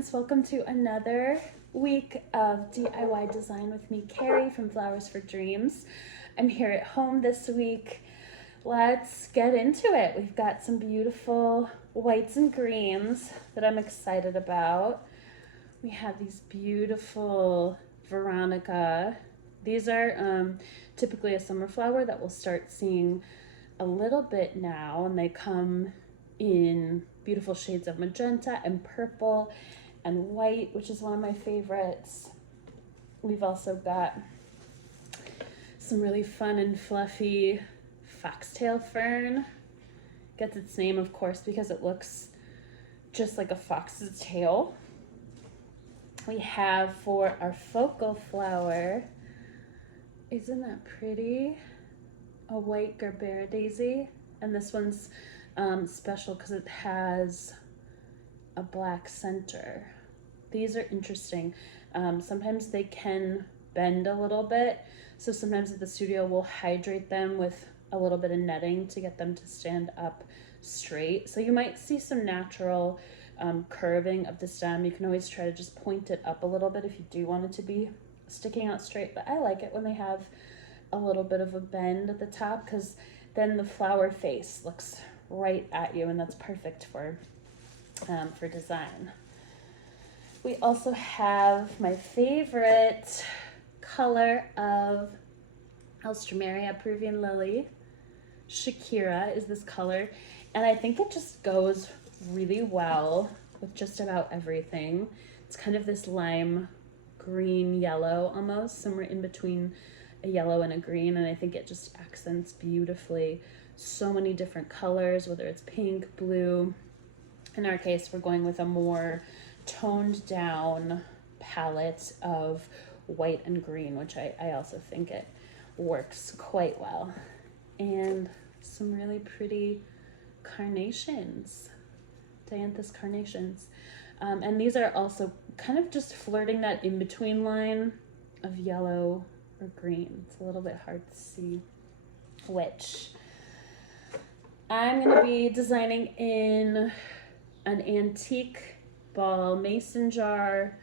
friends, welcome to another week of DIY design with me, Carrie from Flowers for Dreams. I'm here at home this week. Let's get into it. We've got some beautiful whites and greens that I'm excited about. We have these beautiful veronica. These are typically a summer flower that we'll start seeing a little bit now, and they come in beautiful shades of magenta and purple and white, which is one of my favorites. We've also got some really fun and fluffy foxtail fern. Gets its name, of course, because it looks just like a fox's tail. We have for our focal flower, isn't that pretty? A white Gerbera daisy, and this one's special because it has a black center. These are interesting. Sometimes they can bend a little bit, so sometimes at the studio we'll hydrate them with a little bit of netting to get them to stand up straight. So you might see some natural curving of the stem. You can always try to just point it up a little bit if you do want it to be sticking out straight, but I like it when they have a little bit of a bend at the top, because then the flower face looks right at you, and that's perfect for design. We also have my favorite color of Alstroemeria Peruvian lily. Shakira is this color, and I think it just goes really well with just about everything. It's kind of this lime green yellow, almost somewhere in between a yellow and a green, and I think it just accents beautifully so many different colors, whether it's pink, blue. In our case, we're going with a more toned down palette of white and green, which I also think it works quite well. And some really pretty carnations, dianthus carnations. And these are also kind of just flirting that in-between line of yellow or green. It's a little bit hard to see which. I'm going to be designing in an antique ball mason jar.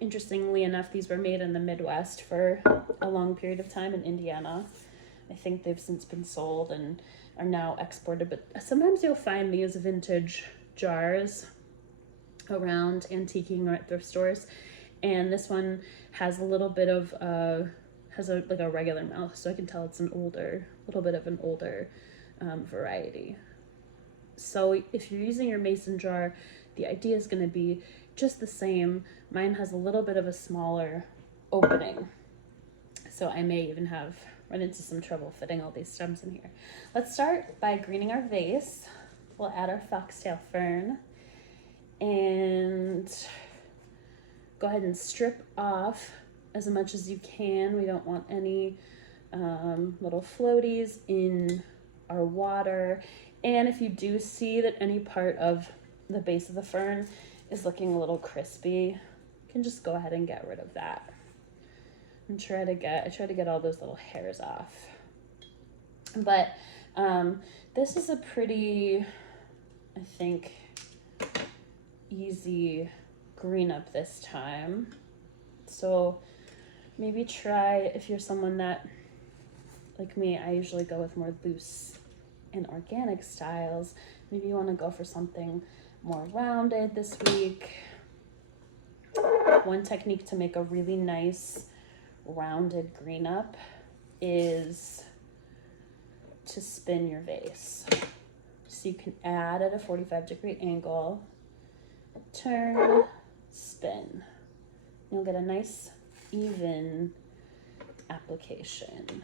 Interestingly enough, these were made in the Midwest for a long period of time in Indiana. I think they've since been sold and are now exported, but sometimes you'll find these vintage jars around antiquing or at thrift stores. And this one has a little bit of like a regular mouth, so I can tell it's a little bit of an older variety. So if you're using your mason jar, the idea is going to be just the same. Mine has a little bit of a smaller opening, so I may even run into some trouble fitting all these stems in here. Let's start by greening our vase. We'll add our foxtail fern and go ahead and strip off as much as you can. We don't want any little floaties in our water. And if you do see that any part of the base of the fern is looking a little crispy, you can just go ahead and get rid of that. And I try to get all those little hairs off. But this is a pretty, I think, easy green up this time. So maybe try, if you're someone that, like me, I usually go with more loose and organic styles. Maybe you want to go for something more rounded this week. One technique to make a really nice rounded green up is to spin your vase. So you can add at a 45-degree angle, turn, spin. You'll get a nice even application.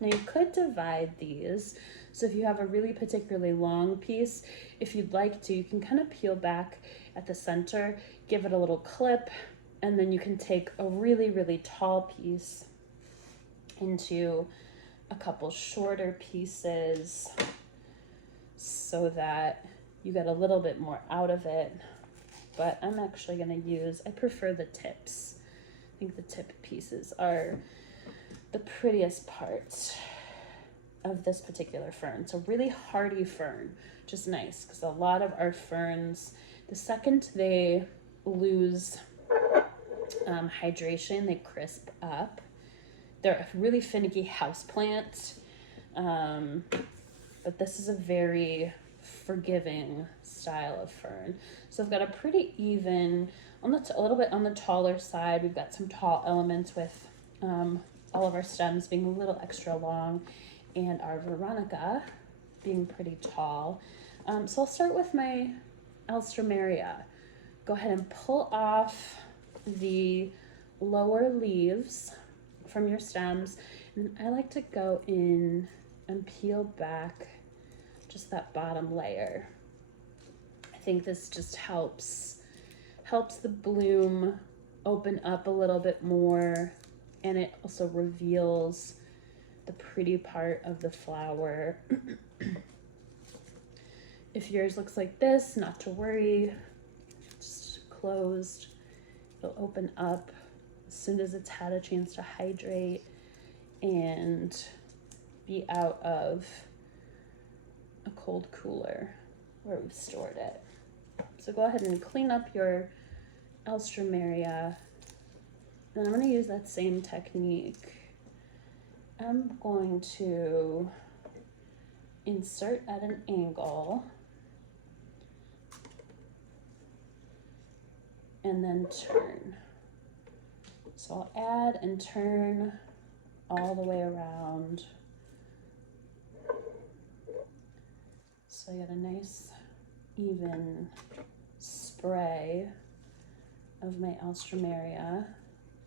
Now you could divide these. So if you have a really particularly long piece, if you'd like to, you can kind of peel back at the center, give it a little clip, and then you can take a really, really tall piece into a couple shorter pieces so that you get a little bit more out of it. But I'm actually going to I prefer the tips. I think the tip pieces are the prettiest part of this particular fern. It's a really hardy fern, which is nice because a lot of our ferns, the second they lose hydration, they crisp up. They're a really finicky houseplant, but this is a very forgiving style of fern. So I've got a pretty even, a little bit on the taller side. We've got some tall elements with all of our stems being a little extra long and our veronica being pretty tall. So I'll start with my Alstroemeria. Go ahead and pull off the lower leaves from your stems. And I like to go in and peel back just that bottom layer. I think this just helps the bloom open up a little bit more, and it also reveals the pretty part of the flower. If yours looks like this, not to worry, just closed. It'll open up as soon as it's had a chance to hydrate and be out of a cold cooler where we've stored it. So go ahead and clean up your Alstroemeria, and I'm going to use that same technique. I'm going to insert at an angle and then turn. So I'll add and turn all the way around. So I got a nice even spray of my Alstroemeria.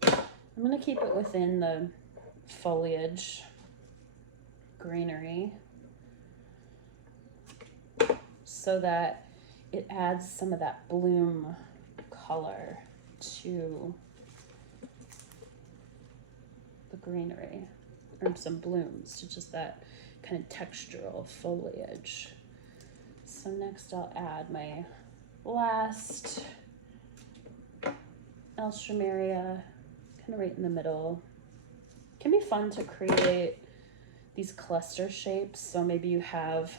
I'm going to keep it within the foliage greenery so that it adds some of that bloom color to the greenery, or some blooms to just that kind of textural foliage. So next I'll add my last Alstroemeria, kind of right in the middle. It can be fun to create these cluster shapes. So maybe you have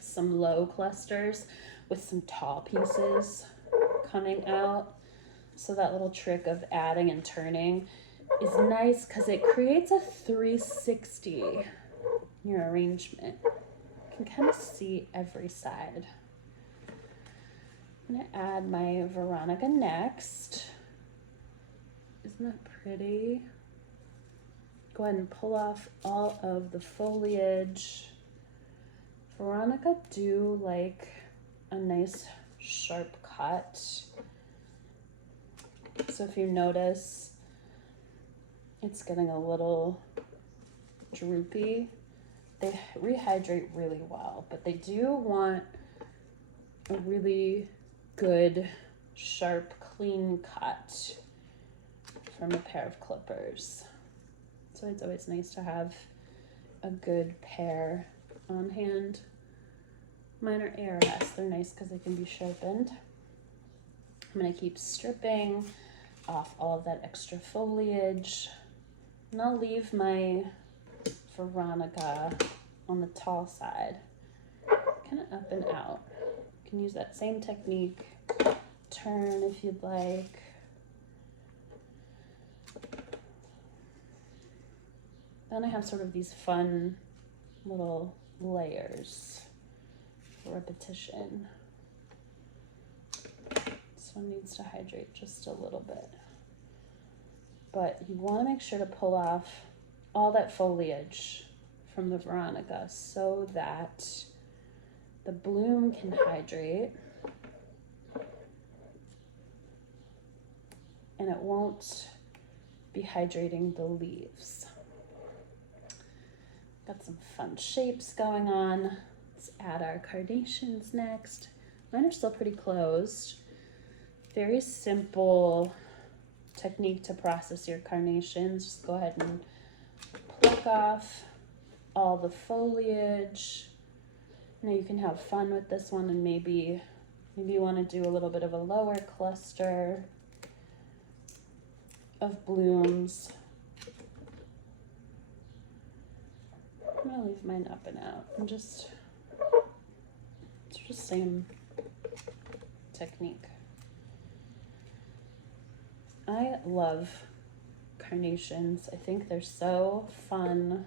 some low clusters with some tall pieces coming out. So that little trick of adding and turning is nice because it creates a 360 in your arrangement. You can kind of see every side. I'm gonna add my veronica next. Isn't that pretty? Go ahead and pull off all of the foliage. Veronica do like a nice sharp cut. So if you notice, it's getting a little droopy. They rehydrate really well, but they do want a really good, sharp, clean cut from a pair of clippers. So it's always nice to have a good pair on hand. Mine are ARS. They're nice because they can be sharpened. I'm going to keep stripping off all of that extra foliage. And I'll leave my veronica on the tall side, kind of up and out. You can use that same technique. Turn if you'd like. Then I have sort of these fun little layers for repetition. This one needs to hydrate just a little bit. But you want to make sure to pull off all that foliage from the veronica so that the bloom can hydrate and it won't be hydrating the leaves. Got some fun shapes going on. Let's add our carnations next. Mine are still pretty closed. Very simple technique to process your carnations. Just go ahead and pluck off all the foliage. Now you can have fun with this one, and maybe you want to do a little bit of a lower cluster of blooms. I'm gonna leave mine up and out and it's just same technique. I love carnations. I think they're so fun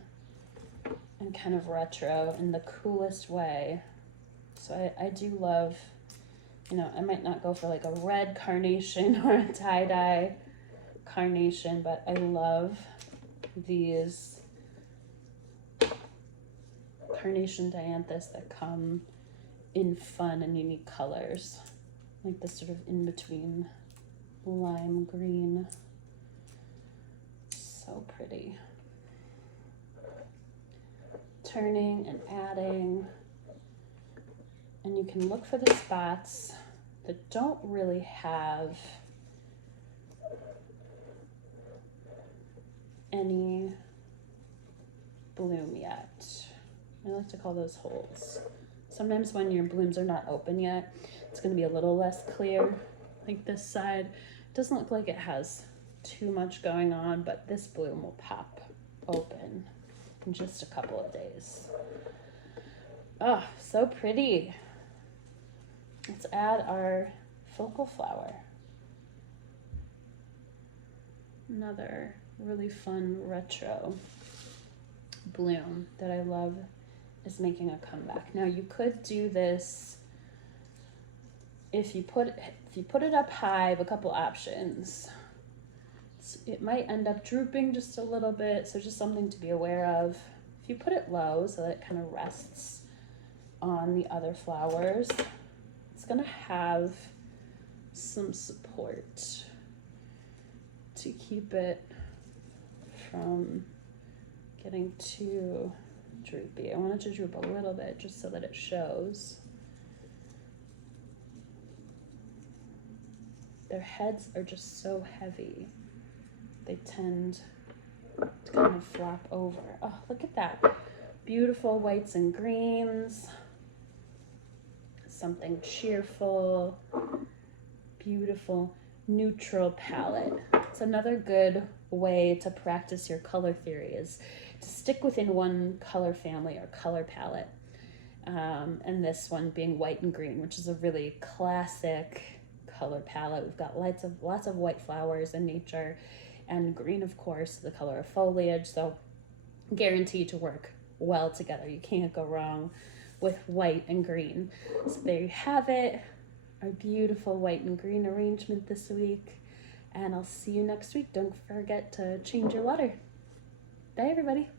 and kind of retro in the coolest way. So I do love, you know, I might not go for like a red carnation or a tie-dye carnation, but I love these carnation dianthus that come in fun and unique colors, like this sort of in-between lime green. So pretty. Turning and adding, and you can look for the spots that don't really have any bloom yet. I like to call those holes. Sometimes when your blooms are not open yet, it's going to be a little less clear. Like this side doesn't look like it has too much going on, but this bloom will pop open in just a couple of days. Oh, so pretty. Let's add our focal flower. Another really fun retro bloom that I love is making a comeback. Now you could do this if you put it up high, have a couple options. It might end up drooping just a little bit, so just something to be aware of. If you put it low so that it kind of rests on the other flowers, it's gonna have some support to keep it from getting too droopy. I want it to droop a little bit just so that it shows. Their heads are just so heavy. They tend to kind of flop over. Oh, look at that. Beautiful whites and greens. Something cheerful, beautiful, neutral palette. It's another good way to practice your color theory is to stick within one color family or color palette. And this one being white and green, which is a really classic color palette. We've got lots of white flowers in nature, and green, of course, the color of foliage. So guaranteed to work well together. You can't go wrong with white and green. So there you have it, our beautiful white and green arrangement this week. And I'll see you next week. Don't forget to change your water. Bye, everybody.